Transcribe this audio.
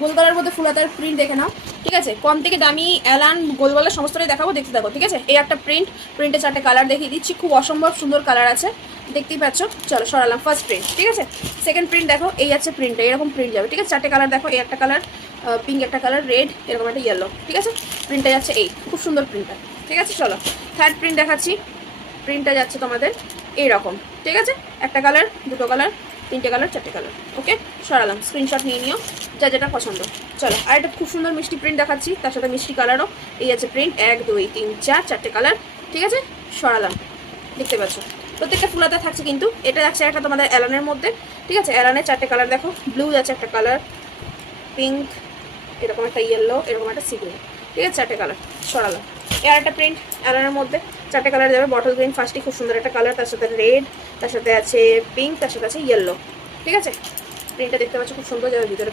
গোলগলার মধ্যে ফুল হাতার প্রিন্ট দেখে নাও, ঠিক আছে। কম থেকে দামি অ্যালান গোলগলার সমস্তটাই দেখাবো, দেখতে থাকো, ঠিক আছে। এই একটা প্রিন্টে 4টে কালার দেখিয়ে দিচ্ছি, খুব অসম্ভব সুন্দর কালার আছে, দেখতেই পাচ্ছ। চলো সরালাম ফার্স্ট প্রিন্ট, ঠিক আছে। সেকেন্ড প্রিন্ট দেখো, এই আছে প্রিন্টটা, এরকম প্রিন্ট যাবে, ঠিক আছে। 4টে কালার দেখো, এই একটা কালার পিঙ্ক, একটা কালার রেড, এরকম একটা ইয়েলো, ঠিক আছে। প্রিন্টটা যাচ্ছে এই, খুব সুন্দর প্রিন্টটা, ঠিক আছে। চলো থার্ড প্রিন্ট দেখাচ্ছি, প্রিন্টটা যাচ্ছে তোমাদের এইরকম, ঠিক আছে। একটা কালার, দুটো কালার, 3টে কালার, 4টে কালার, ওকে। সরালাম, স্ক্রিনশট নিয়ে নিও যা যেটা পছন্দ। চলো আর একটা খুব সুন্দর মিষ্টি প্রিন্ট দেখাচ্ছি, তার সাথে মিষ্টি কালারও। এই আছে প্রিন্ট 1 2 3 4, 4টে কালার, ঠিক আছে। সরালাম, দেখতে পাচ্ছ প্রত্যেকটা ফুলাতে থাকছে কিন্তু। এটা যাচ্ছে একটা তোমাদের অ্যালানের মধ্যে, ঠিক আছে। অ্যালানের 4টে কালার দেখো, ব্লু যাচ্ছে একটা কালার, পিঙ্ক, এরকম একটা ইয়েলো, এরকম একটা সি গ্রিন, ঠিক আছে। 4টে কালার সরালাম। এর একটা প্রিন্ট অ্যালানের মধ্যে 4টে কালার যাবে। বটল গ্রিন ফার্স্টে, খুব সুন্দর একটা কালার, তার সাথে রেড, তার সাথে আছে পিঙ্ক, তার সাথে আছে ইয়েলো, ঠিক আছে। প্রিন্টটা দেখতে পাচ্ছ খুব সুন্দর যাবে ভিতরে।